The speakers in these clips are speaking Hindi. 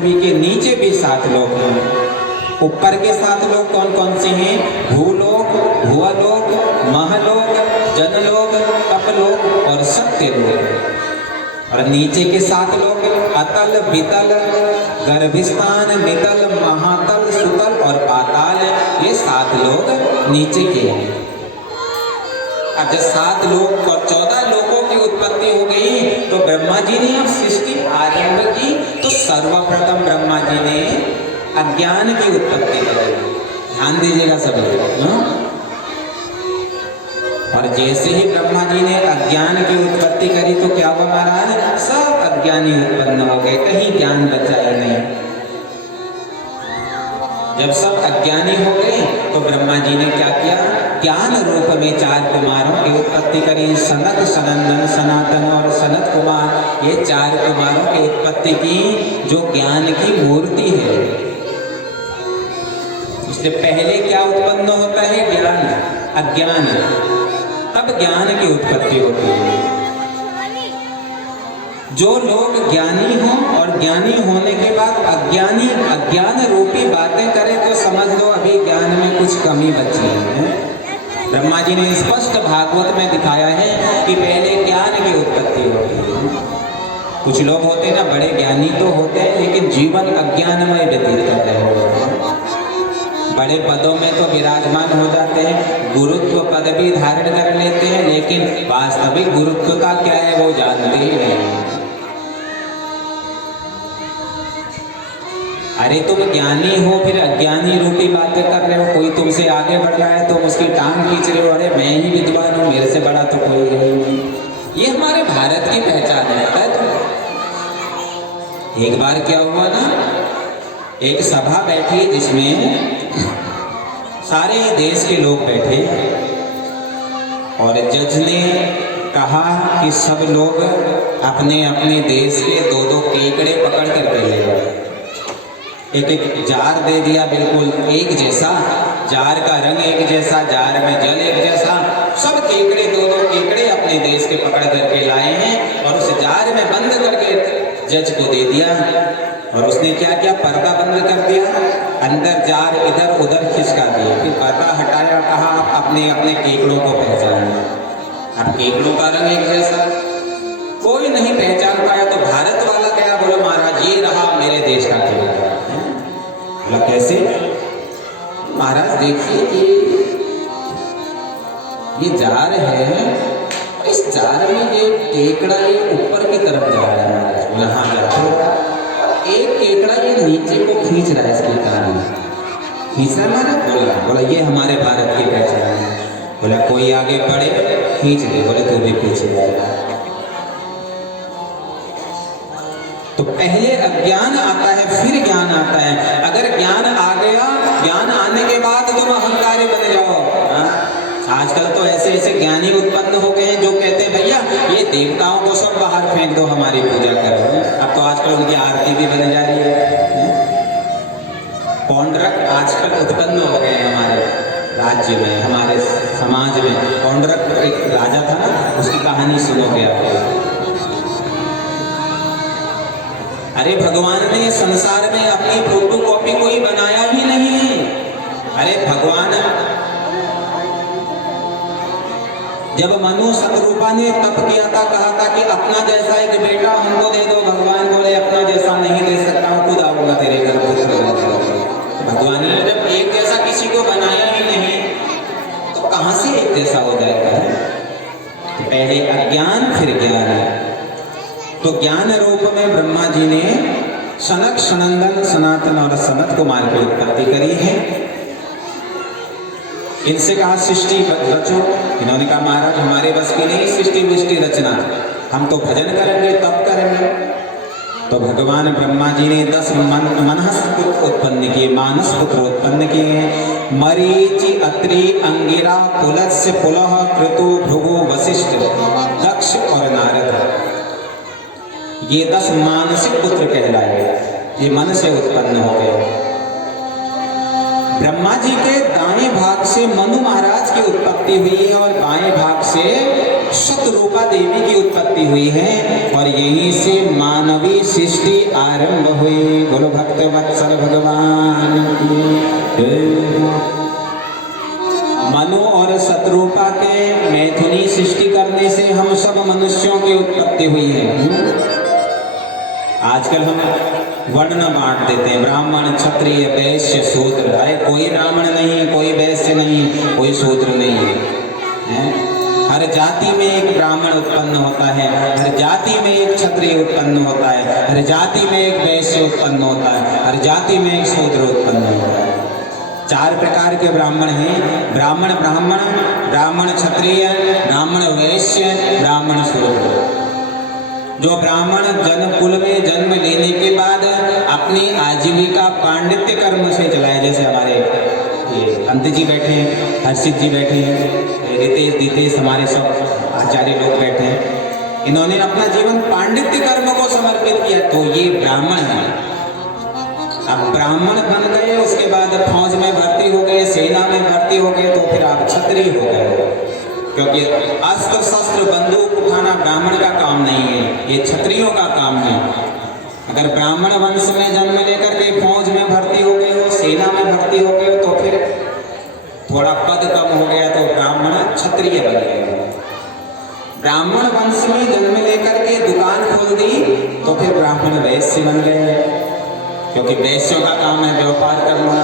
पृथ्वी के नीचे भी 7 लोक हैं। ऊपर के 7 लोक कौन कौन से हैं? भूलोक, भुवलोक, महलोक, जनलोक, तपलोक और सत्यलोक। और नीचे के 7 लोक अतल, वितल, गर्भिस्थान, नितल, महातल, सुतल और पाताल, ये 7 लोक नीचे के हैं। अब जब 7 लोक और 14 लोकों की उत्पत्ति हो गई तो ब्रह्मा जी ने अब सृष्टि आरंभ की। तो सर्वप्रथम ब्रह्मा जी ने अज्ञान की उत्पत्ति करी। ध्यान दीजिएगा सभी लोग। और जैसे ही ब्रह्मा जी ने अज्ञान की उत्पत्ति करी तो क्या हुआ महाराज? सब अज्ञानी उत्पन्न हो गए, कहीं ज्ञान बचा ही नहीं। जब सब अज्ञानी हो गए तो ब्रह्मा जी ने क्या किया? ज्ञान रूप में 4 कुमारों की उत्पत्ति करी। सनक, सनंदन, सनातन और सनत कुमार, ये 4 कुमारों की उत्पत्ति की जो ज्ञान की मूर्ति है। इससे पहले क्या उत्पन्न होता है? ज्ञान, अज्ञान, तब ज्ञान की उत्पत्ति होती है। जो लोग ज्ञानी हों और ज्ञानी होने के बाद अज्ञान रूपी बातें करें तो समझ लो अभी ज्ञान में कुछ कमी बची है। ब्रह्मा जी ने स्पष्ट भागवत में दिखाया है कि पहले ज्ञान की उत्पत्ति होती है। कुछ लोग होते ना बड़े ज्ञानी तो होते हैं लेकिन जीवन अज्ञानमय व्यतीत कर रहे होते हैं। बड़े पदों में तो विराजमान हो जाते हैं, गुरुत्व पद भी धारण कर लेते हैं, लेकिन वास्तविक गुरुत्वता क्या है वो जानते ही नहीं। अरे तुम ज्ञानी हो फिर अज्ञानी रूपी बातें कर रहे हो। कोई तुमसे आगे बढ़ रहा है तुम उसकी टांग खींच रहे हो। अरे मैं ही विद्वान हूँ, मेरे से बड़ा तो कोई है नहीं। ये हमारे भारत की पहचान है, पता है तुम्हें? एक बार क्या हुआ ना, एक सभा बैठी जिसमें सारे देश के लोग बैठे और जज ने कहा कि सब लोग अपने अपने देश के 2-2 केकड़े पकड़ करके ले गए। एक जार दे दिया, बिल्कुल एक जैसा, जार का रंग एक जैसा, जार में जल एक जैसा। सब केकड़े 2-2 केकड़े अपने देश के पकड़ करके लाए हैं और उस जार में बंद करके जज को दे दिया। और उसने क्या किया? पर्दा बंद कर दिया, अंदर जार इधर उधर खिसका दिए, फिर पर्दा हटाया, कहा आप अपने अपने केकड़ों को पहचानिए। अब केकड़ों का रंग एक जैसा, कोई नहीं पहचान पाया। तो भारत वाला क्या बोला? महाराज ये रहा मेरे देश का केकड़ा। बोला कैसे? महाराज देखिए ये जार है, इस जार में ये केकड़ा ये ऊपर की तरफ जा रहा है महाराज। बोला हाँ जाते। एक केकड़ा ये नीचे को खींच रहा है, इसके कारण खींच रहा है महाराज। बोला ये हमारे भारत की पहचान है। बोला कोई आगे बढ़े, खींच दे। बोले तू भी पीछे जाएगा। तो पहले अज्ञान आता है फिर ज्ञान आता है। अगर ज्ञान आ गया, ज्ञान आने के बाद तुम अहंकारी बन जाओ। आजकल तो ऐसे ऐसे ज्ञानी उत्पन्न हो गए हैं जो कहते हैं भैया ये देवताओं को सब बाहर फेंक दो, हमारी पूजा करो। अब तो आजकल उनकी आरती भी बन जा रही है। पौंड्रक आजकल उत्पन्न हो गए हैं हमारे राज्य में, हमारे समाज में। पौंड्रक एक राजा था ना, उसकी कहानी सुनोगे आप। अरे भगवान ने संसार में अपनी फोटोकॉपी कोई बनाया ही नहीं। अरे भगवान जब मनु शतरूपा ने तप किया था, कहा था कि अपना जैसा एक बेटा हमको दे दो। भगवान बोले अपना जैसा नहीं दे सकता हूँ, खुद आऊंगा तेरे घर पुत्र। भगवान ने जब एक जैसा किसी को बनाया ही नहीं तो कहां से एक जैसा हो जाएगा? तो पहले अज्ञान फिर ज्ञान है। तो ज्ञान रूप में ब्रह्मा जी ने सनक, सनंदन, सनातन और सनत कुमार की उत्पत्ति करी है। इनसे कहा सृष्टि रचो। इन्होंने कहा महाराज हमारे बस की नहीं सृष्टि वृष्टि रचना, हम तो भजन करेंगे तप करेंगे। तो भगवान ब्रह्मा जी ने 10 मनहस पुत्र उत्पन्न किए, मानस पुत्र उत्पन्न किए। मरीचि, अत्रि, अंगिरा, पुलत्स्य, पुलह, क्रतु, भृगु, वशिष्ठ, दक्ष और नारद। ये 10 मानसिक पुत्र कहलाए, ये मन से उत्पन्न हो गए। ब्रह्मा जी के दाएं भाग से मनु महाराज की उत्पत्ति हुई है और बाएं भाग से शतरूपा देवी की उत्पत्ति हुई है और यहीं से मानवी सृष्टि आरंभ हुई। बोलो भक्त वत्सल भगवान की जय। मनु और शतरूपा के मैथुनी सृष्टि करने से हम सब मनुष्यों की उत्पत्ति हुई है। आजकल हम वर्ण बांट देते हैं, ब्राह्मण क्षत्रिय वैश्य शूद्र। अरे कोई ब्राह्मण नहीं, कोई वैश्य नहीं, कोई शूद्र नहीं है। हर जाति में एक ब्राह्मण उत्पन्न होता है, हर जाति में एक क्षत्रिय उत्पन्न होता है, हर जाति में एक वैश्य उत्पन्न होता है, हर जाति में एक शूद्र उत्पन्न होता है। 4 प्रकार के ब्राह्मण हैं, ब्राह्मण ब्राह्मण, ब्राह्मण क्षत्रिय, ब्राह्मण वैश्य, ब्राह्मण शूद्र। जो ब्राह्मण जन्म कुल में जन्म लेने के बाद अपनी आजीविका पांडित्य कर्म से चलाए, जैसे हमारे ये अंत जी बैठे हैं, हर्षित जी बैठे हैं, रितेश दीतेश हमारे सब आचार्य लोग बैठे हैं, इन्होंने अपना जीवन पांडित्य कर्म को समर्पित किया, तो ये ब्राह्मण है। अब ब्राह्मण बन गए, उसके बाद फौज में भर्ती हो गए, सेना में भर्ती हो गए, तो फिर आप क्षत्रिय हो गए, क्योंकि अस्त्र शस्त्र बंदूक उठाना ब्राह्मण का काम नहीं है, ये क्षत्रियों का काम है। अगर ब्राह्मण वंश में जन्म लेकर के फौज में भर्ती हो गए हो, सेना में भर्ती हो गए हो, तो फिर थोड़ा पद कम हो गया तो ब्राह्मण क्षत्रिय बन गए। ब्राह्मण वंश में जन्म लेकर के दुकान खोल दी तो फिर ब्राह्मण वैश्य बन गए, क्योंकि वैश्यों का काम है व्यापार करना।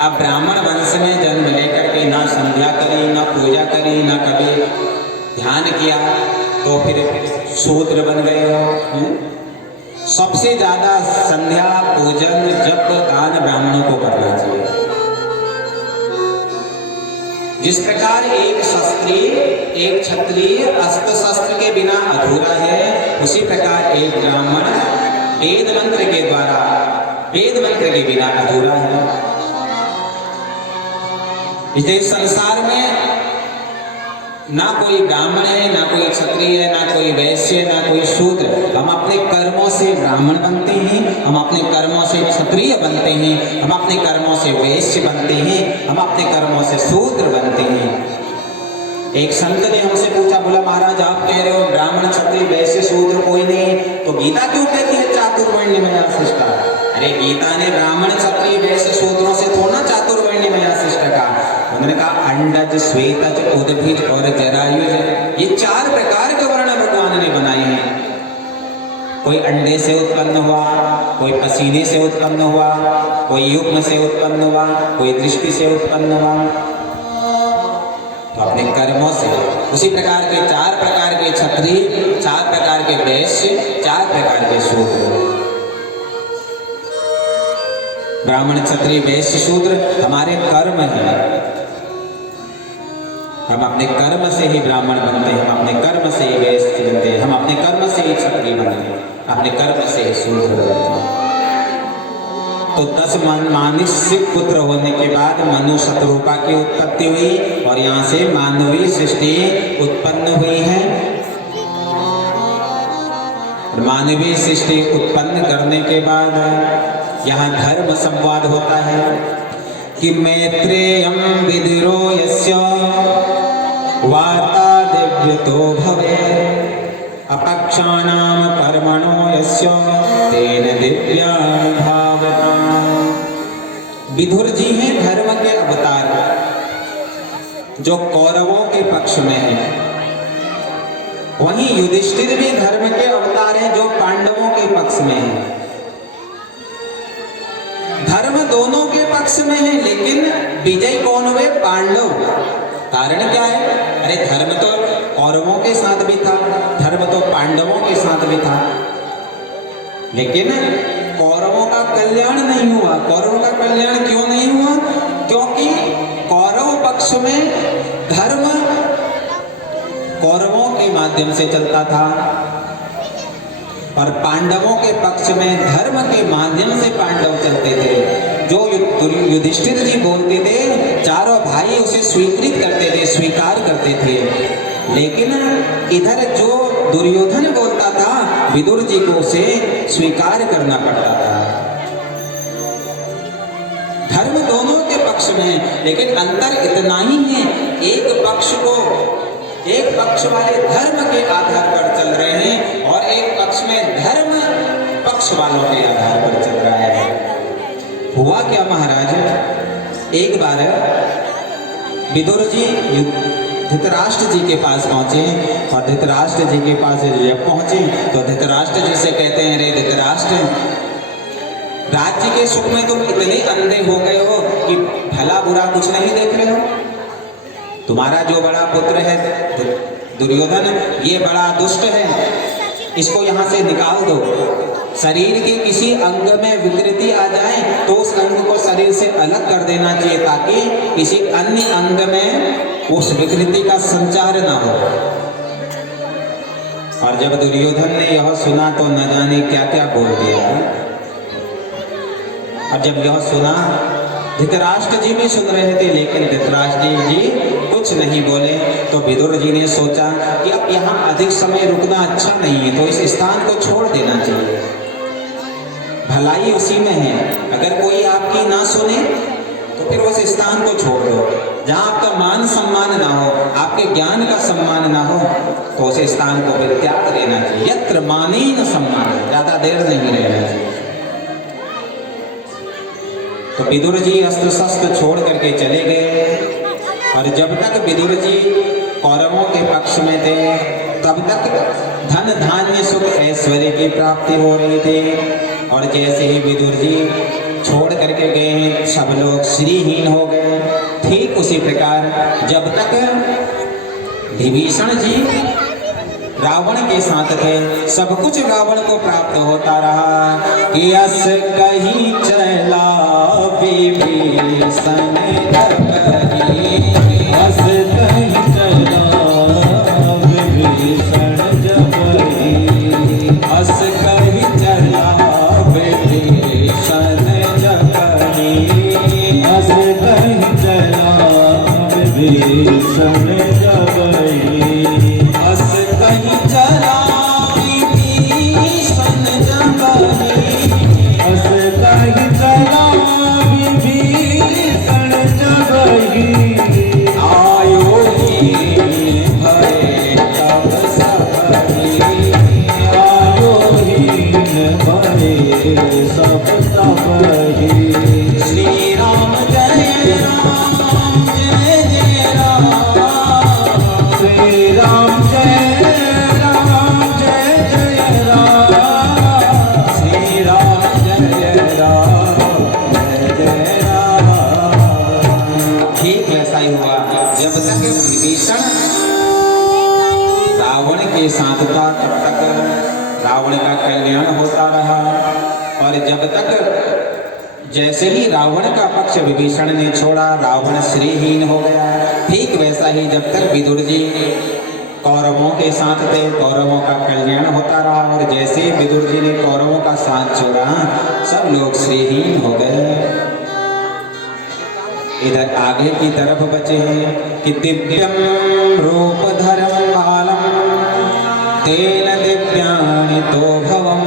अब ब्राह्मण वंश में जन्म लेकर के ना संध्या करी, ना पूजा करी, ना कभी ध्यान किया, तो फिर शूद्र बन गए हो। सबसे ज्यादा संध्या पूजन जप दान ब्राह्मणों को करना चाहिए। जिस प्रकार एक क्षत्रिय एक क्षत्रिय अस्त्र शस्त्र के बिना अधूरा है, उसी प्रकार एक ब्राह्मण वेद मंत्र के द्वारा वेद मंत्र के बिना अधूरा है। इस संसार में ना कोई ब्राह्मण है, ना कोई क्षत्रिय है, ना कोई वैश्य, ना कोई शूद्र। हम अपने कर्मों से ब्राह्मण बनते हैं, हम अपने कर्मों से क्षत्रिय बनते हैं, हम अपने कर्मों से वैश्य बनते हैं, हम अपने कर्मों से शूद्र बनते हैं। एक संत ने हमसे पूछा, बोला महाराज आप कह रहे हो ब्राह्मण क्षत्रिय वैश्य शूद्र कोई नहीं, तो गीता क्यों कहती है चातुर्वर्ण्यमया सृष्टा? अरे गीता ने ब्राह्मण क्षत्रिय वैश्य शूद्रों से थोड़ा चातुर्वर्ण्यमया सृष्टा कहा। उन्होंने कहा अंडज श्वेतज उद्भिज और जरायुज, ये 4 प्रकार के वर्ण भगवान ने बनाए हैं। कोई अंडे से उत्पन्न हुआ, कोई पसीने से उत्पन्न हुआ, कोई युग्म से उत्पन्न हुआ, कोई दृष्टि से उत्पन्न हुआ, तो अपने कर्मों से। उसी प्रकार के 4 प्रकार के क्षत्रिय, 4 प्रकार के वैश्य, 4 प्रकार के शूद्र। ब्राह्मण क्षत्रिय वैश्य शूद्र हमारे कर्म हैं। हम अपने कर्म से ही ब्राह्मण बनते हैं, हम अपने कर्म से ही वैश्य बनते हैं, हम अपने कर्म से ही क्षत्रिय बनते हैं, अपने कर्म से ही शूद्र बनते हैं। तो 10 मानुष्य पुत्र होने के बाद मनु शतरूपा की उत्पत्ति हुई और यहाँ से मानवीय सृष्टि उत्पन्न हुई है। मानवीय सृष्टि उत्पन्न करने के बाद यहाँ धर्म संवाद होता है कि मैत्रेयं विदुरो यस्य वार्ता दिव्यतो भवे अपक्षाणां कर्मणो यस्य तेन दिव्यानुभावता। विदुर जी हैं धर्म के अवतार, जो कौरवों के पक्ष में हैं। वहीं युधिष्ठिर भी धर्म के अवतार हैं, जो पांडवों के पक्ष में हैं। धर्म दोनों के पक्ष में है, लेकिन विजय कौन हुए? पांडव। कारण क्या है? अरे धर्म तो कौरवों के साथ भी था, धर्म तो पांडवों के साथ भी था, लेकिन कौरवों का कल्याण नहीं हुआ। कौरवों का कल्याण क्यों नहीं हुआ? क्योंकि कौरव पक्ष में धर्म कौरवों के माध्यम से चलता था और पांडवों के पक्ष में धर्म के माध्यम से पांडव चलते थे। जो युधिष्ठिर जी बोलते थे, चारों भाई उसे स्वीकृत करते थे, स्वीकार करते थे। लेकिन इधर जो दुर्योधन बोलता था, विदुर जी को उसे स्वीकार करना पड़ता था। धर्म दोनों पक्ष में, लेकिन अंतर इतना ही है, एक पक्ष वाले धर्म के आधार पर चल रहे हैं और एक पक्ष में धर्म पक्ष वालों के आधार पर चल रहा है। हुआ क्या महाराज, एक बार विदुर जी धृतराष्ट्र जी के पास पहुंचे और धृतराष्ट्र जी के पास जब पहुंचे तो धृतराष्ट्र जी से कहते हैं, अरे धृतराष्ट्र, राज्य के सुख में तुम इतने अंधे हो गए हो कि भला बुरा कुछ नहीं देख रहे हो। तुम्हारा जो बड़ा पुत्र है दुर्योधन, ये बड़ा दुष्ट है, इसको यहाँ से निकाल दो। शरीर के किसी अंग में विकृति आ जाए तो उस अंग को शरीर से अलग कर देना चाहिए ताकि किसी अन्य अंग में उस विकृति का संचार ना हो। और जब दुर्योधन ने यह सुना तो न जाने क्या क्या बोल दिया। और जब यह सुना, धृतराष्ट्र जी भी सुन रहे थे लेकिन धृतराष्ट्र जी कुछ नहीं बोले। तो विदुर जी ने सोचा कि अब यहाँ अधिक समय रुकना अच्छा नहीं है, तो इस स्थान को छोड़ देना चाहिए। भलाई उसी में है, अगर कोई आपकी ना सुने तो फिर उस स्थान को छोड़ दो। जहाँ आपका मान सम्मान ना हो, आपके ज्ञान का सम्मान ना हो, तो उस स्थान को फिर त्याग देना चाहिए। यत्र मानेन सम्मान, ज्यादा देर नहीं रहना चाहिए। तो विदुर जी अस्त्र शस्त्र छोड़ करके चले गए। और जब तक विदुर जी कौरवों के पक्ष में थे तब तक धन धान्य सुख ऐश्वर्य की प्राप्ति हो रही थी। और जैसे ही विदुर जी छोड़ करके गए हैं, सब लोग श्रीहीन हो गए। ठीक उसी प्रकार जब तक विभीषण जी रावण के साथ थे, सब कुछ रावण को प्राप्त होता रहा कि अस कहीं चला विभीषण जबहि, अस कहीं चला विभीषण जबहि, अस कहीं चला विभीषण जबहि, अस कहीं चला विभीषण जबहि, अस कहीं चला विभीषण जबहि, अस कहीं चला विभीषण जबहि, आयो हीन भय तब सबहि, आयो हीन भय सब सबहि। श्री राम जय राम जय जय राम, श्री राम जय राम जय जय राम, श्री राम जय राम जय जय राम। ठीक ऐसा ही हुआ। जब तक विभीषण रावण के साथ था तब तक रावण का कल्याण होता रहा। और जब तक जैसे ही रावण का पक्ष विभीषण ने छोड़ा, रावण श्रीहीन हो गया। ठीक वैसा ही जब तक विदुर जी कौरवों के साथ थे, कौरवों का कल्याण होता रहा। और जैसे ही विदुर जी ने कौरवों का साथ छोड़ा, सब लोग श्रीहीन हो गए। इधर आगे की तरफ बचे हैं कि दिव्यम रूपधरम कालम तेन दिव्यानि तो भवम,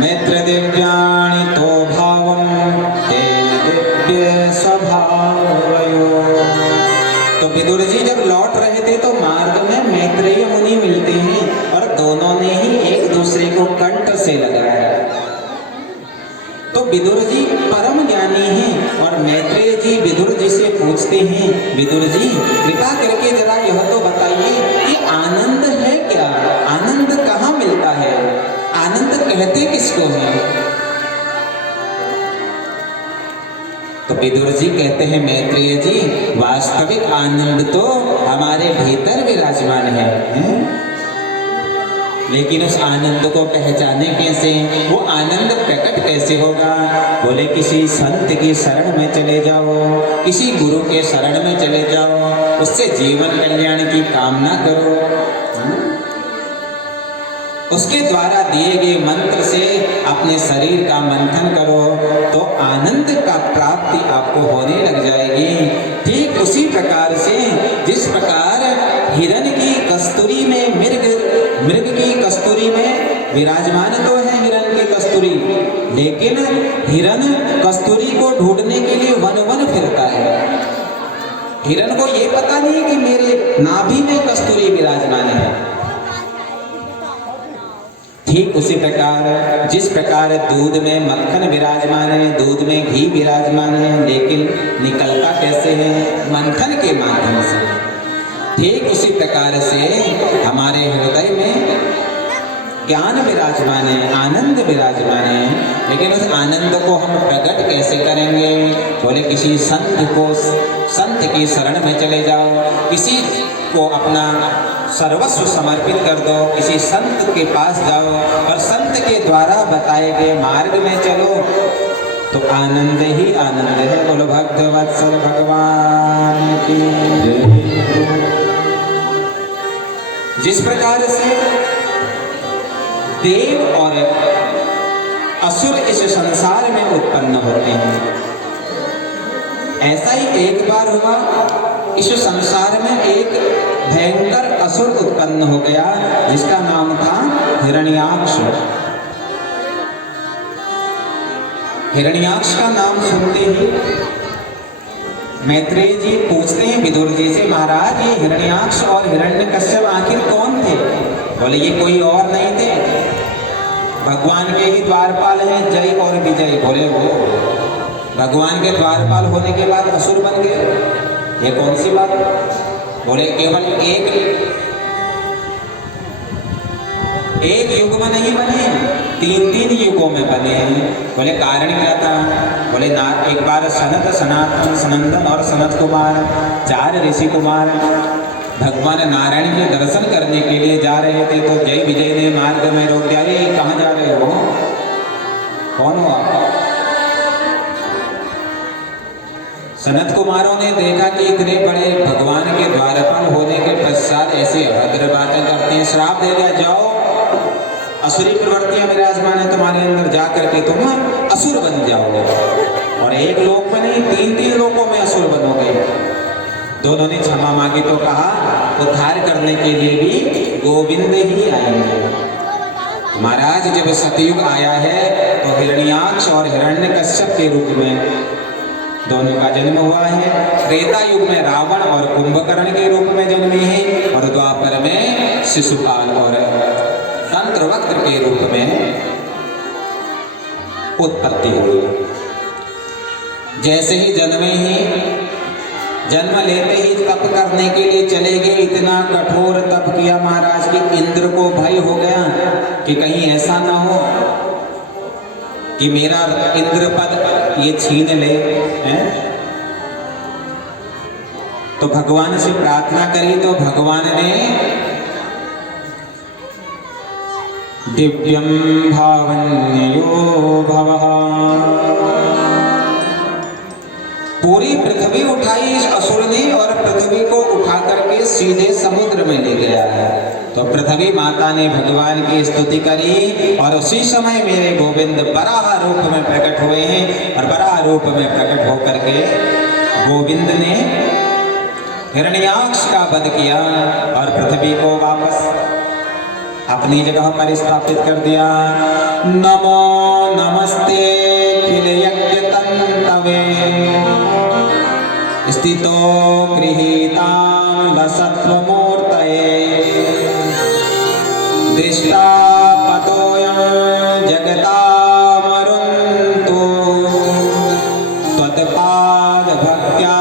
मित्र दिव्यानि तो भावम तेन दिव्य स्वभावयो। तो विदुर जी जब लौट रहे थे तो मार्ग में मैत्रेय मुनि मिलते हैं और दोनों ने ही एक दूसरे को कंठ से लगाया। तो विदुर जी परम ज्ञानी हैं और मैत्रेय जी विदुर जी से पूछते हैं, विदुर जी कृपा करके जरा यह तो बताइए कि आनंद है क्या, आनंद कहाँ मिलता है, आनंद कहते किसको है। तो विदुर जी कहते हैं, मैत्रेय जी वास्तविक आनंद तो हमारे भीतर विराजमान है, लेकिन उस आनंद को पहचाने कैसे, वो आनंद प्रकट कैसे होगा। बोले किसी संत की शरण में चले जाओ, किसी गुरु के शरण में चले जाओ, उससे जीवन कल्याण की कामना करो, उसके द्वारा दिए गए मंत्र से अपने शरीर का मंथन करो तो आनंद का प्राप्ति आपको होने लग जाएगी। ठीक उसी प्रकार से जिस प्रकार हिरण की कस्तूरी में मृग की कस्तूरी में विराजमान तो है हिरण की कस्तूरी, लेकिन हिरण कस्तूरी को ढूंढने के लिए वन वन फिरता है। हिरण को ये पता नहीं कि मेरे नाभि में कस्तूरी विराजमान है। ठीक उसी प्रकार जिस प्रकार दूध में मक्खन विराजमान है, दूध में घी विराजमान है, लेकिन निकलता कैसे है? मंथन के माध्यम से। ठीक उसी प्रकार से हमारे हृदय में ज्ञान विराजमान है, आनंद विराजमान है, लेकिन उस आनंद को हम प्रकट कैसे करेंगे? बोले किसी संत की शरण में चले जाओ, किसी को अपना सर्वस्व समर्पित कर दो, किसी संत के पास जाओ और संत के द्वारा बताए गए मार्ग में चलो तो आनंद ही आनंद है। बोलो भक्तवत्सल भगवान की जय। जिस प्रकार से देव और असुर इस संसार में उत्पन्न होते हैं, ऐसा ही एक बार हुआ, इस संसार में एक भयंकर असुर उत्पन्न हो गया जिसका नाम था हिरण्याक्ष। हिरण्याक्ष का नाम सुनते ही मैत्रेय जी पूछते हैं विदुर जी से, महाराज ये हिरण्याक्ष और हिरण्यकश्यप आखिर कौन थे? बोले ये कोई और नहीं थे, भगवान के ही द्वारपाल हैं, जय और विजय। बोले वो भगवान के द्वारपाल होने के बाद असुर बन गए, ये कौन सी बात? बोले केवल एक युग में नहीं बने, 3 युगों में बने हैं। बोले कारण क्या था? बोले एक बार सनत, सनातन, सनंदन और सनत कुमार 4 ऋषि कुमार भगवान नारायण के दर्शन करने के लिए जा रहे थे, तो जय विजय ने मार्ग में रोक दिया। अरे कहाँ जा रहे हो? कौन हो आप? सनत कुमारों ने देखा कि इतने बड़े भगवान के द्वारपाल होने के पश्चात ऐसे अभद्र बातें करते हैं, श्राप दे दिया, जाओ असुरी प्रवृत्तियां विराजमान है तुम्हारे अंदर, जा करके तुम असुर बन जाओगे। और एक लोक में नहीं, 3 लोकों में असुर बनोगे। दोनों ने क्षमा मांगी तो कहा उद्धार करने के लिए भी गोविंद ही आएंगे। महाराज जब सतयुग आया है तो हिरण्याक्ष और हिरण्यकश्यप के रूप में दोनों का जन्म हुआ है। त्रेता युग में रावण और कुंभकर्ण के रूप में जन्मे हैं और द्वापर में शिशुपाल और तंत्रवक्त्र के रूप में उत्पत्ति हुई। जैसे ही जन्म लेते ही तप करने के लिए चले गए। इतना कठोर तप किया महाराज कि इंद्र को भय हो गया कि कहीं ऐसा ना हो कि मेरा इंद्र पद ये छीन ले हैं? तो भगवान से प्रार्थना करी तो भगवान ने दिव्यम भावन्यो भवः, पूरी पृथ्वी उठाई इस असुर ने और पृथ्वी को उठा करके सीधे समुद्र में ले गया है। तो पृथ्वी माता ने भगवान की स्तुति करी और उसी समय मेरे गोविंद बराह रूप में प्रकट हुए हैं और बराह रूप में प्रकट होकर के गोविंद ने हिरण्याक्ष का वध किया और पृथ्वी को वापस अपनी जगह पर स्थापित कर दिया। नमो नमस्ते किल यज्ञ तंतवे स्थितो गृहीतां लसत्वमूर्तये दृष्टा पतोऽयं जगतामरुन्तु त्वत्पाद भक्त्या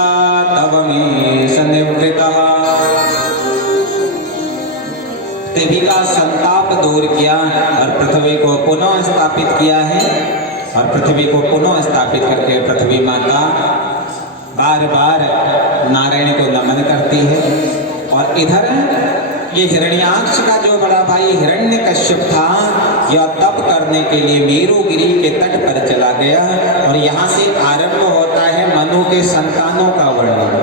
तव मे सन्निवृत्तः। पृथ्वी का संताप दूर किया और पृथ्वी को पुनः स्थापित किया है और पृथ्वी को पुनः स्थापित करके पृथ्वी माता बार बार नारायण को नमन करती है। और इधर ये हिरण्याक्ष का जो बड़ा भाई हिरण्यकश्यप था, यह तप करने के लिए मेरुगिरी के तट पर चला गया और यहाँ से आरंभ होता है मनु के संतानों का वर्णन।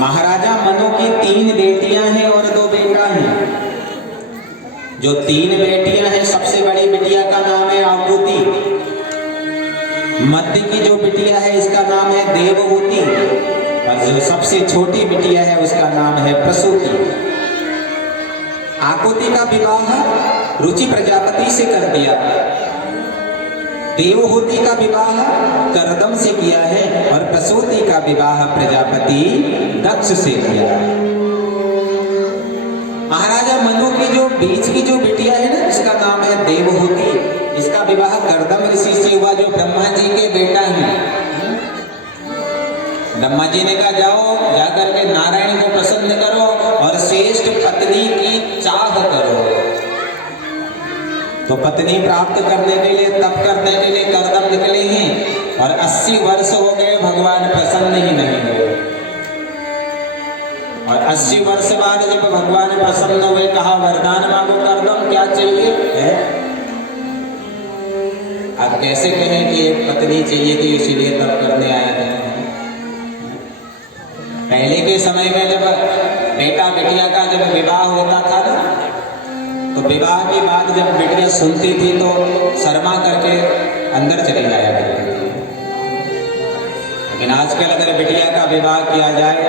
महाराजा मनु की 3 बेटियां हैं और 2 बेटा हैं। जो 3 बेटियां हैं, सबसे बड़ी बिटिया का नाम है आकुति, मध्य की जो बिटिया है इसका नाम है देवहूति और जो सबसे छोटी बिटिया है उसका नाम है प्रसूति। आकुति का विवाह रुचि प्रजापति से कर दिया देवहूति का विवाह कर्दम से किया है और प्रसूति का विवाह प्रजापति दक्ष से किया है। महाराजा मनु की जो बीच की जो बिटिया है ना, जिसका नाम है देवहूति, इसका विवाह कर्दम ऋषि से हुआ, जो ब्रह्मा जी के बेटा हैं। ब्रह्मा जी ने कहा जाओ जाकर के नारायण को प्रसन्न करो और श्रेष्ठ पत्नी की चाह करो। तो पत्नी प्राप्त करने के लिए, तप करने के लिए कर्दम निकले हैं और 80 वर्ष हो गए, भगवान प्रसन्न ही नहीं हुए। और 80 वर्ष बाद जब भगवान प्रसन्न हुए, कहा वरदान मांगो कर्दम, क्या चाहिए है? अब कैसे कहें कि एक पत्नी चाहिए थी इसीलिए तप करने आए थे। पहले के समय में जब बेटा बिटिया का जब विवाह होता था ना, तो विवाह की बात जब बिटिया सुनती थी तो शर्मा करके अंदर चली जाया करती थी। लेकिन आजकल अगर बिटिया का विवाह किया जाए,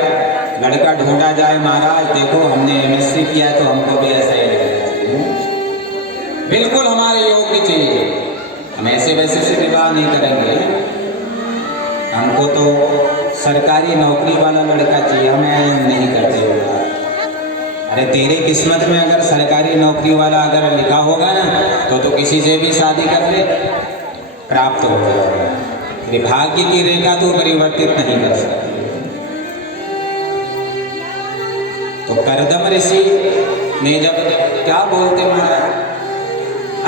लड़का ढूंढा जाए, महाराज देखो हमने MSc किया है तो हमको भी ऐसा ही लगना चाहिए, बिल्कुल हमारे योग्य चाहिए, हम ऐसे वैसे से विवाह नहीं करेंगे, हमको तो सरकारी नौकरी वाला लड़का चाहिए, हमें नहीं करते होगा। अरे तेरे किस्मत में अगर सरकारी नौकरी वाला अगर लिखा होगा ना, तो किसी से भी शादी कर ले, प्राप्त हो जाएगा। भाग्य की रेखा तो परिवर्तित नहीं कर सकती। तो कर्दम ऋषि ने जब क्या बोलते महाराज,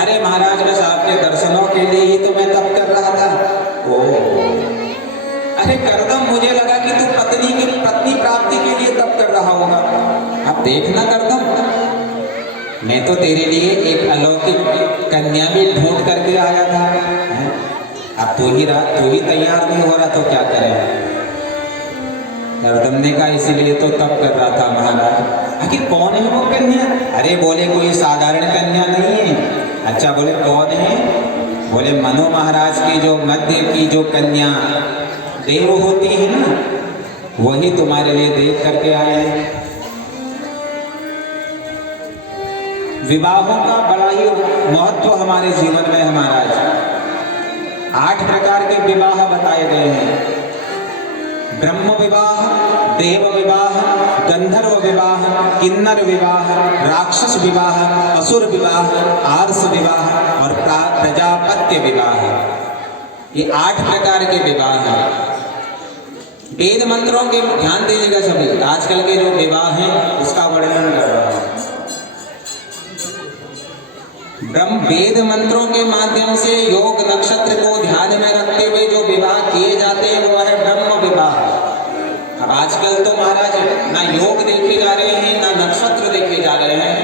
अरे महाराज बस आपके दर्शनों के लिए ही तो मैं तप कर रहा था। ओ अरे कर्दम, मुझे लगा कि तू पत्नी प्राप्ति के लिए तप कर रहा होगा। अब देखना कर्दम, मैं तो तेरे लिए एक अलौकिक कन्या भी ढूंढ करके आया था। अब तू ही तैयार नहीं हो रहा तो क्या करें? कर्दम ने कहा इसीलिए तो तप कर रहा था महाराज। आखिर कौन है वो कन्या? अरे बोले कोई साधारण कन्या नहीं है। अच्छा बोले कौन है? बोले मनु महाराज की जो मध्य की जो कन्या देव होती है ना, वही तुम्हारे लिए देख करके आए हैं। विवाहों का बड़ा ही महत्व हमारे जीवन में है महाराज। 8 प्रकार के विवाह बताए गए हैं। ब्रह्म विवाह, देव विवाह, गंधर्व विवाह, किन्नर विवाह, राक्षस विवाह, असुर विवाह, आर्ष विवाह और प्रजापत्य विवाह। ये 8 प्रकार के विवाह हैं। वेद मंत्रों के ध्यान दीजिएगा सभी। आजकल के जो विवाह हैं उसका वर्णन कर रहा हूं। ब्रह्म वेद मंत्रों के माध्यम से योग नक्षत्र को ध्यान में रखते हुए जो विवाह किए जाते हैं वो है ब्रह्म विवाह। अब आजकल तो महाराज ना योग देखे जा रहे हैं ना नक्षत्र देखे जा रहे हैं।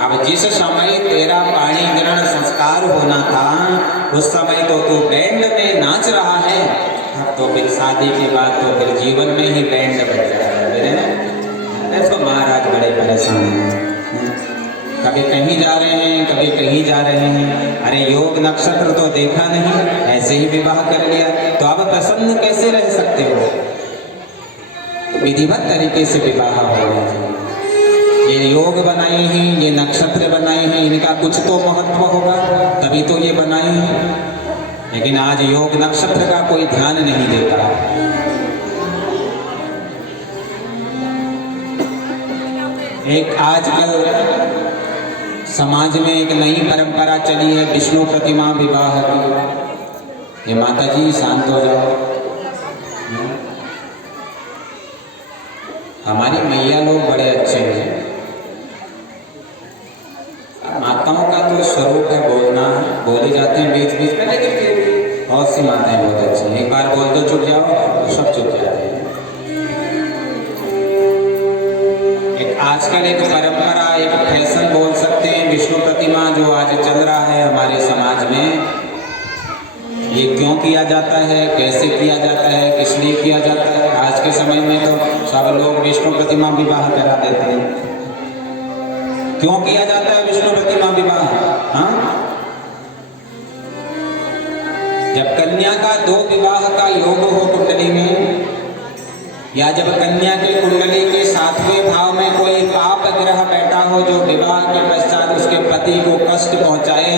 अब जिस समय तेरा पाणी ग्रहण संस्कार होना था उस समय तो तू बैंड में नाच रहा है, अब तो फिर शादी के बाद तो फिर जीवन में ही बैंड बज जाएगा। इसको महाराज बड़े परेशान हैं। कभी कहीं जा रहे हैं, कभी कहीं जा रहे हैं। अरे योग नक्षत्र तो देखा नहीं, ऐसे ही विवाह कर लिया, तो आप प्रसन्न कैसे रह सकते हो? विधिवत तरीके से विवाह हो रहा है। ये योग बनाए हैं, ये नक्षत्र बनाए हैं, इनका कुछ तो महत्व होगा तभी तो ये बनाए हैं। लेकिन आज योग नक्षत्र का कोई ध्यान नहीं देता। एक आजकल समाज में एक नई परंपरा चली है विष्णु प्रतिमा विवाह की। ये माता जी शांत हो जाओ। हमारी मैया लोग बड़े अच्छे हैं। माताओं का तो स्वरूप है बोलना, बोले जाते हैं बीच बीच में, लेकिन फिर भी बहुत सी माताएं बहुत अच्छी हैं। एक बार बोल दो चुप जाओ तो सब चुप जाते हैं। एक आजकल एक परंपरा, एक फैशन बोल सकते हैं विष्णु प्रतिमा जो आज चल रहा है हमारे समाज में। ये क्यों किया जाता है, कैसे किया जाता है, किस लिए किया जाता है? आज के समय में तो सब लोग विष्णु प्रतिमा विवाह करा देते हैं। क्यों किया जाता है विष्णु प्रतिमा विवाह? हाँ, जब कन्या का 2 विवाह का योग हो कुंडली में, या जब कन्या की कुंडली के 7वें भाव में कोई पाप ग्रह बैठा हो जो विवाह के पश्चात उसके पति को कष्ट पहुंचाए,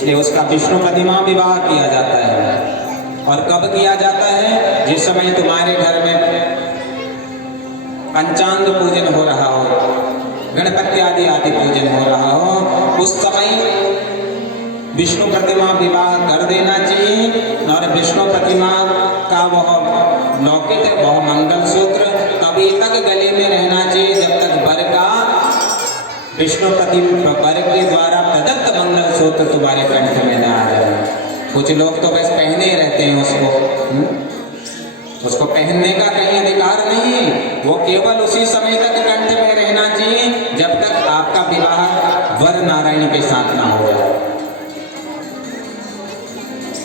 इसलिए उसका विष्णु प्रतिमा विवाह किया जाता है। और कब किया जाता है? जिस समय तुम्हारे घर में पंचांग पूजन हो रहा हो, गणपति आदि आदि पूजन हो रहा हो, उस समय विष्णु प्रतिमा विवाह कर देना चाहिए। और विष्णु प्रतिमा का वह लॉकेट, वह मंगलसूत्र तभी तक गले में रहना चाहिए जब तक वर का विष्णु प्रतिमा वर के द्वारा प्रदत्त मंगलसूत्र तुम्हारे कंठ में न आ जाए। कुछ लोग तो बस पहने रहते हैं उसको पहनने का कहीं अधिकार नहीं है। वो केवल उसी समय तक कंठ में रहना चाहिए जब तक आपका विवाह वर नारायण के साथ ना हो जाए।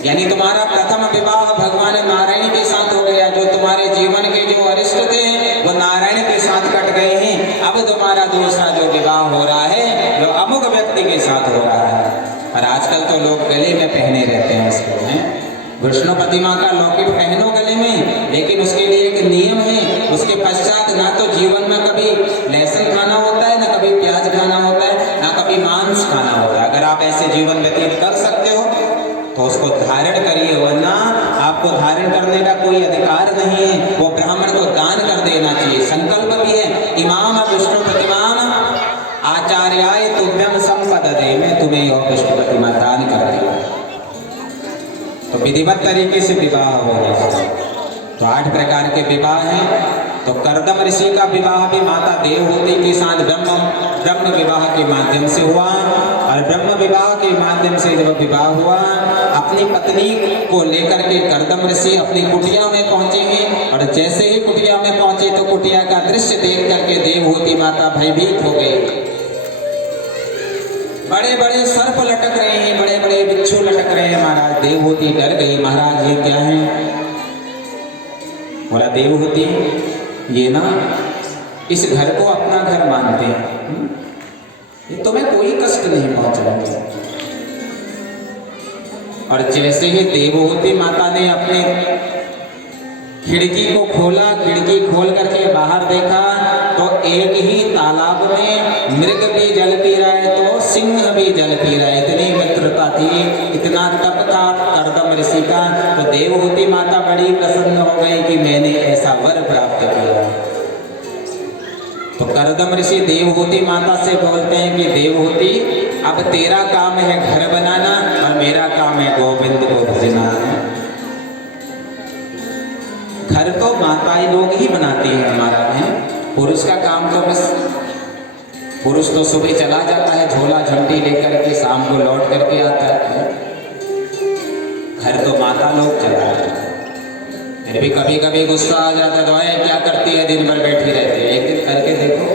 यानी तुम्हारा प्रथम विवाह भगवान नारायण के साथ हो गया। जो तुम्हारे जीवन के जो अरिष्ट थे वो नारायण के साथ कट गए हैं। अब तुम्हारा दूसरा जो विवाह हो रहा है वो अमुक व्यक्ति के साथ हो रहा है। और आजकल तो लोग गले में पहने रहते हैं इसको, हैं विष्णु प्रतिमा का लॉकेट पहनो गले में, लेकिन उसके लिए एक नियम है। उसके पश्चात ना तो जीवन में कभी लहसुन खाना होता है, ना कभी प्याज खाना होता है, ना कभी मांस खाना होता है। अगर आप ऐसे जीवन व्यतीत कर सकते हो तो उसको धारण करिए, वरना आपको धारण करने का कोई अधिकार नहीं है। वो ब्राह्मण को दान कर देना चाहिए। संकल्प भी है, इमाम विष्णु प्रतिमान आचार्याय तुभ्यम संपददे, मैं तुम्हें यह विष्णु प्रतिमा दान कर दिया। तो विधिवत तरीके से विवाह होगा। तो 8 प्रकार के विवाह हैं। तो कर्दम ऋषि का विवाह भी माता देवहूति के साथ ब्रह्म विवाह के माध्यम से हुआ। और ब्रह्म विवाह के माध्यम से जब विवाह हुआ, अपनी पत्नी को लेकर के कर्दम ऋषि अपनी कुटिया में पहुंचे हैं। और जैसे ही कुटिया में पहुंचे तो कुटिया का दृश्य देख करके देवहूति माता भयभीत हो गई। बड़े बड़े सर्प लटक रहे हैं, बड़े बड़े बिच्छू लटक रहे हैं। महाराज देवहूति डर गई, महाराज ये क्या है? बोला देवहूति ये ना इस घर को अपना घर मानते हैं, ये तुम्हें कोई कष्ट नहीं पहुंचाएंगे। और जैसे ही देवहूति माता ने अपने खिड़की को खोला, खिड़की खोल करके बाहर देखा तो एक ही तालाब में मृग भी जल पी रहा है तो सिंह भी जल पी रहा है। इतनी मित्रता थी, इतना तप था कर्दम ऋषि का। तो देवहूति माता बड़ी प्रसन्न हो गई कि मैंने ऐसा वर प्राप्त किया। तो कर्दम ऋषि देवहूति माता से बोलते हैं कि देवहूति अब तेरा काम है घर बनाना और मेरा काम है गोविंद को भजना। घर तो माताएं लोग ही बनाती है हमारा है, पुरुष का काम तो बस, पुरुष तो सुबह चला जाता है झोला झंडी लेकर के, शाम को लौट करके आता है। घर तो माता लोग चलाते हैं। फिर भी कभी कभी गुस्सा आ जाता है, तो क्या करती है दिन भर बैठी रहती है, एक दिन करके देखो।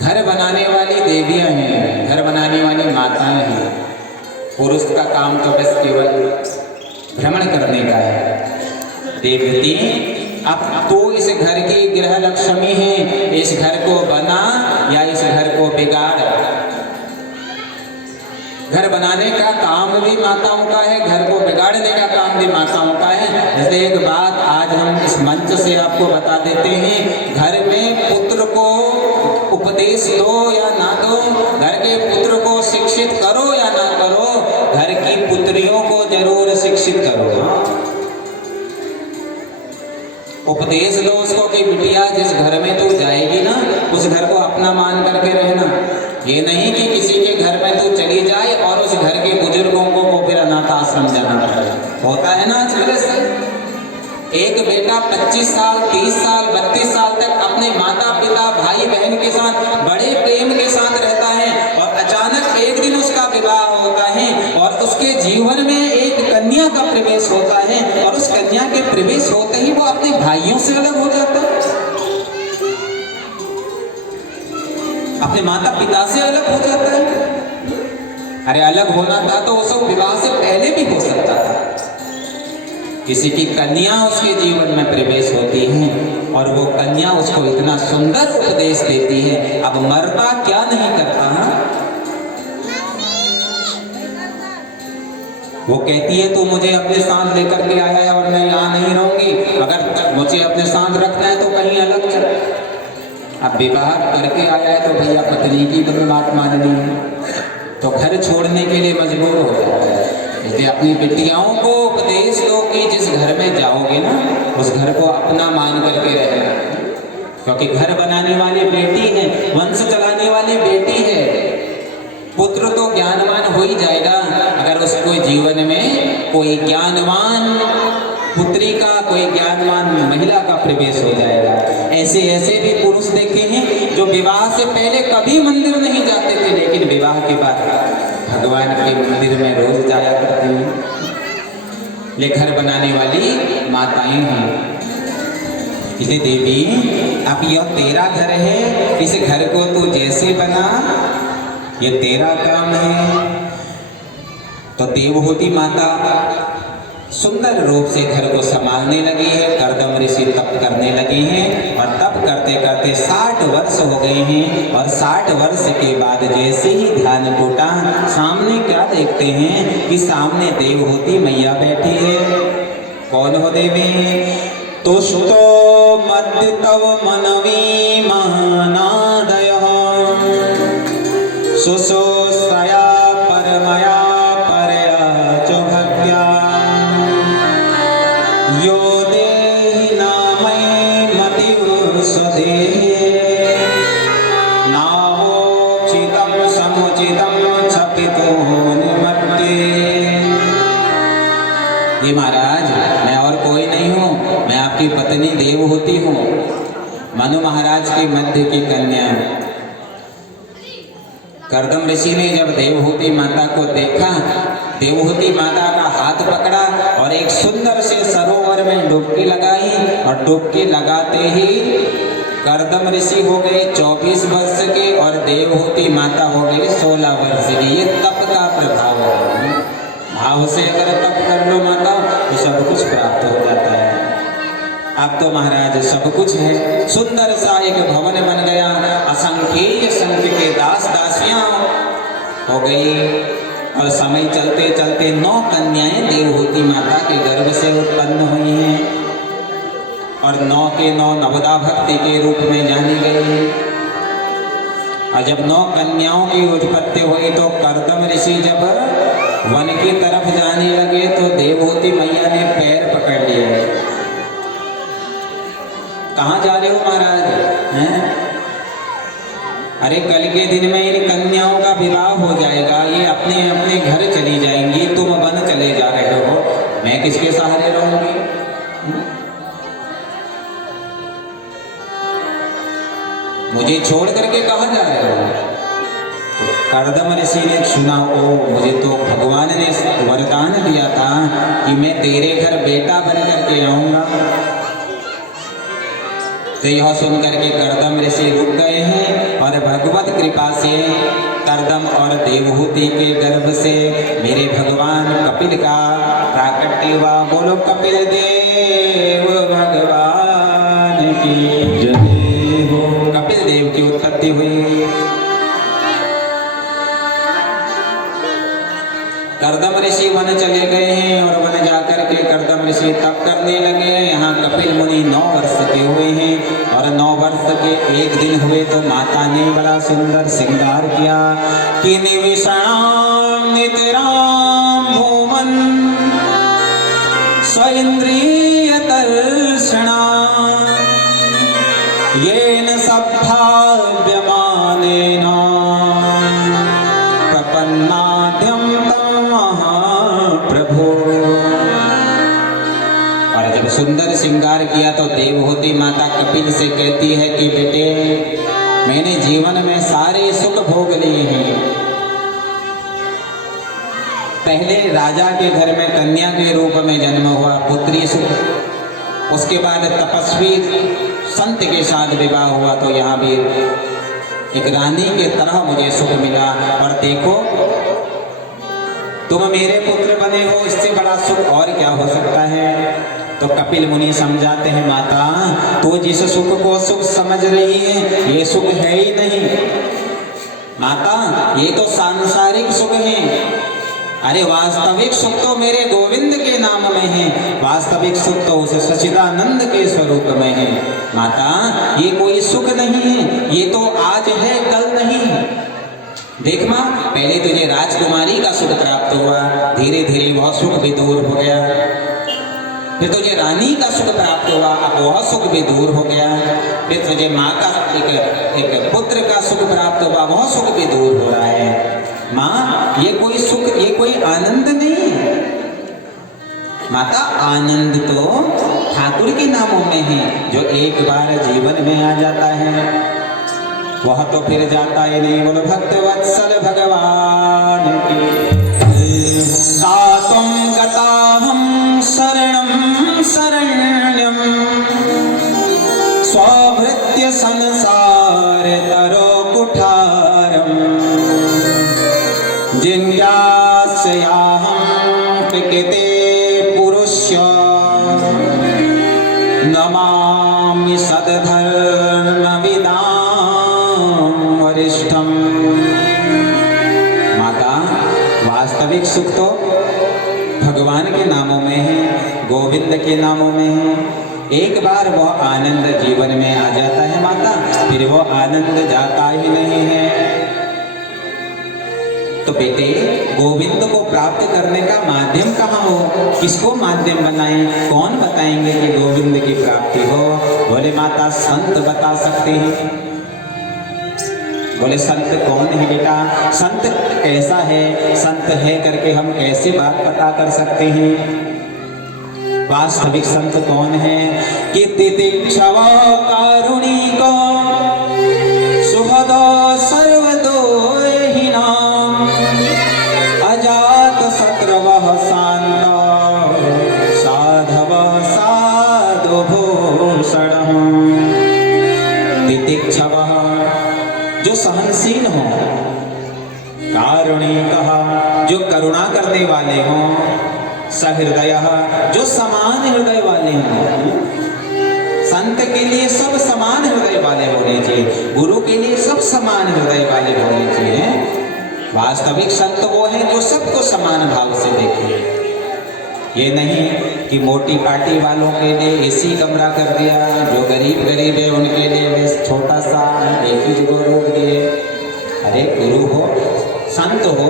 घर बनाने वाली देवियां हैं, घर बनाने वाली माताएं हैं। पुरुष का काम तो बस केवल भ्रमण करने का है। देवती अब तो इस घर की गृह लक्ष्मी है, इस घर को बना या इस घर को बिगाड़। घर बनाने का काम भी माताओं का है, घर को बिगाड़ने का काम भी माताओं का है। जैसे एक बात आज हम इस मंच से आपको बता देते हैं, घर में पुत्र को उपदेश दो या ना दो, घर के पुत्र को शिक्षित करो या ना करो, घर की पुत्रियों को जरूर शिक्षित करो। उपदेश दो उसको कि बिटिया जिस घर में तू जाएगी ना उस घर को अपना मान करके रहना। ये नहीं कि किसी के घर में तू चली जाए और उस घर के बुजुर्गों को फिर अनाथ आश्रम जाना पड़े। होता है ना आजकल से, एक बेटा 25 साल 30 साल 32 साल तक अपने माता पिता भाई बहन के साथ बड़े प्रेम के साथ रहता है और अचानक एक दिन उसका विवाह होता है और उसके जीवन में एक कन्या का प्रवेश होता है और उस कन्या के प्रवेश होते ही वो अपने भाइयों से अलग हो जाता है, अपने माता पिता से अलग हो जाता है। अरे अलग होना था तो वो सब विवाह से पहले भी हो सकता था। किसी की कन्या उसके जीवन में प्रवेश होती है और वो कन्या उसको इतना सुंदर उपदेश देती है। अब मरता क्या नहीं करता ना, वो कहती है तो मुझे अपने साथ लेकर के आया है और मैं यहाँ नहीं रहूंगी, अगर मुझे अपने साथ रखना है तो कहीं अलग चल। अब विवाह करके आया है तो भैया पत्नी की भी बात माननी है, तो घर छोड़ने के लिए मजबूर हो जाता है। इसलिए अपनी बिटियाओं को उपदेश दो कि जिस घर में जाओगे ना उस घर को अपना मान करके रहना, क्योंकि घर बनाने वाली बेटी है, वंश चलाने वाली बेटी है। पुत्र तो ज्ञानवान हो ही जाएगा अगर उसको जीवन में कोई ज्ञानवान पुत्री का, कोई ज्ञानवान महिला का प्रवेश हो जाएगा। ऐसे ऐसे भी पुरुष देखे हैं जो विवाह से पहले कभी मंदिर नहीं जाते थे, लेकिन विवाह के बाद भगवान के मंदिर में रोज जाया करते हैं। ले घर बनाने वाली माताएं हैं। इसलिए देवी अब यह तेरा घर है, इस घर को तू जैसे बना, ये तेरा काम है। तो देवहूति माता सुंदर रूप से घर को संभालने लगी है। कर्दम ऋषि तप करने लगे हैं और तप करते करते 60 वर्ष हो गए हैं। और 60 वर्ष के बाद जैसे ही ध्यान टूटा, सामने क्या देखते हैं कि सामने देवहूति मैया बैठी है। कौन हो देवी? तुष्टो मध्य तव मनवी महानादय सुसोसया परमया परया च भक्त्या यो देहि नामय मतिव स्वदेहे नावोचितं समुचितं क्षपितो निमत्ते। ये महाराज, मैं और कोई नहीं हूँ, मैं आपकी पत्नी देवहूति हूँ, मनु महाराज के मध्य की कन्या। कर्दम ऋषि ने जब देवहूति माता को देखा, देवहूति माता का हाथ पकड़ा और एक सुंदर से सरोवर में डुबकी लगाई। और डुबकी लगाते ही कर्दम ऋषि हो गए 24 वर्ष के और देवहूति माता हो गई 16 वर्ष की। ये तप का प्रभाव है। भाव से अगर तप कर लो माता तो सब कुछ प्राप्त हो जाता है। अब तो महाराज सब कुछ है। सुंदर सा एक भवन बन गया, असंख्य संख्य के दास दासियां हो गई। और समय चलते चलते 9 कन्याएं देवहूति माता के गर्भ से उत्पन्न हुई हैं और 9 के 9 नवदा भक्ति के रूप में जानी गई। और जब 9 कन्याओं की उत्पत्ति हुई तो कर्दम ऋषि जब वन की तरफ जाने लगे तो देवहूति मैया ने पैर पकड़ लिए। कहाँ जा रहे हो महाराज? हैं? अरे कल के दिन में इन कन्याओं का विवाह हो जाएगा, ये अपने अपने घर चली जाएंगी, तुम वन चले जा रहे हो, मैं किसके सहारे रहूंगी? मुझे छोड़ करके कहाँ जा रहे हो? तो कर्दम ऋषि ने सुना, ओ मुझे तो भगवान ने वरदान दिया था कि मैं तेरे घर बेटा बन करके आऊंगा। तो यह सुनकर के कर्दम ऋषि रुक गए हैं और भगवत कृपा से कर्दम और देवहूति के गर्भ से मेरे भगवान कपिल का प्राकट्य हुआ। बोलो कपिल देव भगवान की जय हो। कपिल देव की उत्पत्ति हुई। कर्दम ऋषि वन चले गए हैं और वन जाकर के कर्दम ऋषि तप करने लगे। यहाँ कपिल मुनि 9 वर्ष के हुए हैं और 9 वर्ष के एक दिन हुए तो माता ने बड़ा सुंदर श्रृंगार किया कि निविषाणां नितरां भूमन् स्वइंद्रिय तर्षणा येन सभाव्यमानेन प्रपन्नाद्यं तं महाप्रभु। और जब सुंदर श्रृंगार किया तो देवहूति माता कपिल से कहती है कि बेटे, मैंने जीवन में सारे सुख भोग लिए हैं। पहले राजा के घर में कन्या के रूप में जन्म हुआ, पुत्री सुख। उसके बाद तपस्वी संत के साथ विवाह हुआ तो यहाँ भी एक रानी के तरह मुझे सुख मिला। और देखो तुम मेरे पुत्र बने हो, इससे बड़ा सुख और क्या हो सकता है? तो कपिल मुनि समझाते हैं, माता तो जिस सुख को सुख समझ रही है ये सुख है ही नहीं। माता ये तो सांसारिक सुख है। अरे वास्तविक सुख तो मेरे गोविंद के नाम में है, वास्तविक सुख तो उस सच्चिदानंद के स्वरूप में है। माता ये कोई सुख नहीं है, ये तो आज है कल नहीं है। देख माँ, पहले तुझे राजकुमारी का सुख प्राप्त हुआ, धीरे धीरे वह सुख भी दूर हो गया। फिर तुझे रानी का सुख प्राप्त हुआ, अब वह सुख भी दूर हो गया। फिर तुझे माँ का एक पुत्र का सुख प्राप्त हुआ, वह सुख भी दूर हो रहा है। माँ ये कोई सुख, ये कोई आनंद नहीं है। माता आनंद तो ठाकुर के नामों में है, जो एक बार जीवन में आ जाता है वह तो फिर जाता ही नहीं। बोलो भक्त वत्सल भगवान की। तातुम गताहं शरणं शरण्यं स्वभृत्य संसार तरो कुठारं जिज्ञासयाहं प्रकृते पुरुष्य नमामि सद्धर्मविदां वरिष्ठम्। माता वास्तविक सुख तो भगवान के नामों में है, गोविंद के नामों में है। एक बार वह आनंद जीवन में आ जाता है माता, फिर वो आनंद जाता ही नहीं है। तो बेटे गोविंद को प्राप्त करने का माध्यम कहाँ हो, किसको माध्यम बनाएं, कौन बताएंगे कि गोविंद की प्राप्ति हो? बोले माता संत बता सकते हैं। बोले संत कौन है बेटा, संत कैसा है, संत है करके हम कैसे बात पता कर सकते हैं? वास्तविक संत कौन है? कि तितिक्षव कारुणिको सुहृद सर्वदोहिनां अजात शत्रवः शांत साधवः साधुभूषणः। तितिक्षवः जो सहनशील हो, कारुणिकः जो करुणा करने वाले हों, सहृदयः जो समान हृदय वाले हों। संत के लिए सब समान हृदय वाले होने चाहिए, गुरु के लिए सब समान हृदय वाले होने चाहिए। वास्तविक संत वो है जो सबको समान भाव से देखे। ये नहीं कि मोटी पार्टी वालों के लिए एसी कमरा कर दिया, जो गरीब है उनके लिए वे छोटा सा एक ही जगह रोक दिए। अरे गुरु हो, संत हो,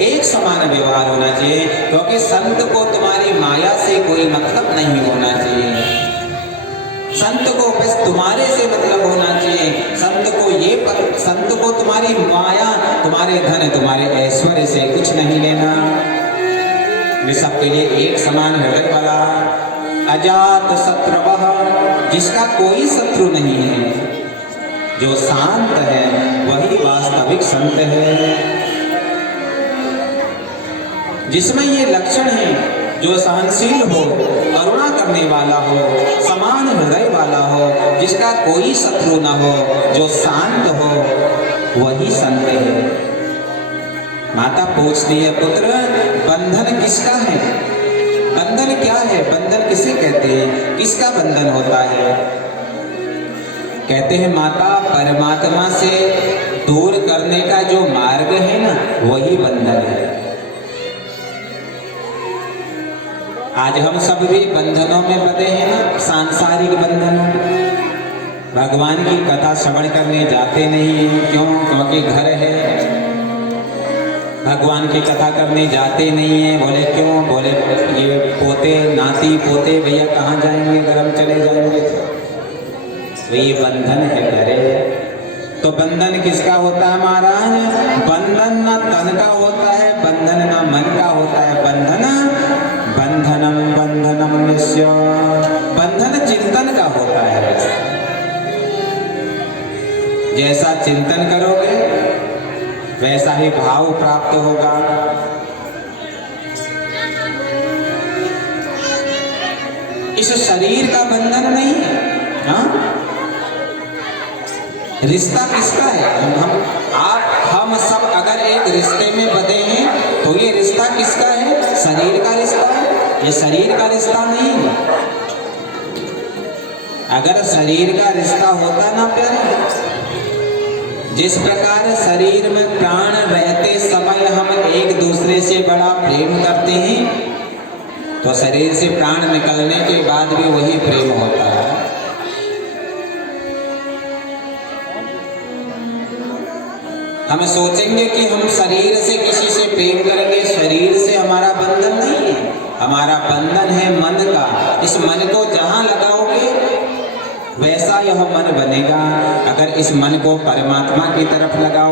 एक समान व्यवहार होना चाहिए, क्योंकि संत को तुम्हारी माया से कोई मतलब नहीं होना चाहिए। संत को बस तुम्हारे से मतलब होना चाहिए। संत को तुम्हारी माया, तुम्हारे धन, तुम्हारे ऐश्वर्य से कुछ नहीं लेना। वे सबके लिए एक समान हृदय वाला, अजात शत्रवः जिसका कोई शत्रु नहीं है, जो शांत है वही वास्तविक संत है। जिसमें ये लक्षण है, जो सहनशील हो, करुणा करने वाला हो, समान हृदय वाला हो, जिसका कोई शत्रु न हो, जो शांत हो, वही संत है। माता पूछती है पुत्र बंधन किसका है? बंधन क्या है? बंधन किसे कहते हैं? किसका बंधन होता है? कहते हैं माता परमात्मा से दूर करने का जो मार्ग है ना, वही बंधन है। आज हम सब भी बंधनों में बंधे हैं ना, सांसारिक बंधनों। भगवान की कथा श्रवण करने जाते नहीं हैं, क्यों? क्योंकि घर है। भगवान की कथा करने जाते नहीं हैं, बोले क्यों? बोले ये पोते नाती पोते भैया कहाँ जाएंगे अगर हम चले जाएंगे तो ये बंधन है घरे। तो बंधन किसका होता है महाराज? बंधन ना तन का होता है, बंधन ना मन का होता है। बंधनम निस्य, बंधन चिंतन का होता है। जैसा चिंतन करोगे वैसा ही भाव प्राप्त होगा। इस शरीर का बंधन नहीं है। हाँ? रिश्ता किसका है? हम सब अगर एक रिश्ते में बंधे हैं तो ये रिश्ता किसका है? शरीर का रिश्ता है। ये शरीर का रिश्ता नहीं है। अगर शरीर का रिश्ता होता ना प्यारे, जिस प्रकार शरीर में प्राण रहते समय हम एक दूसरे से बड़ा प्रेम करते हैं, तो शरीर से प्राण निकलने के बाद भी वही प्रेम होता है। हम सोचेंगे कि हम शरीर से किसी से प्रेम करेंगे, शरीर से हमारा बंधन नहीं है, हमारा बंधन है मन का। इस मन को जहां लगाओगे वैसा यह मन बनेगा। अगर इस मन को परमात्मा की तरफ लगाओ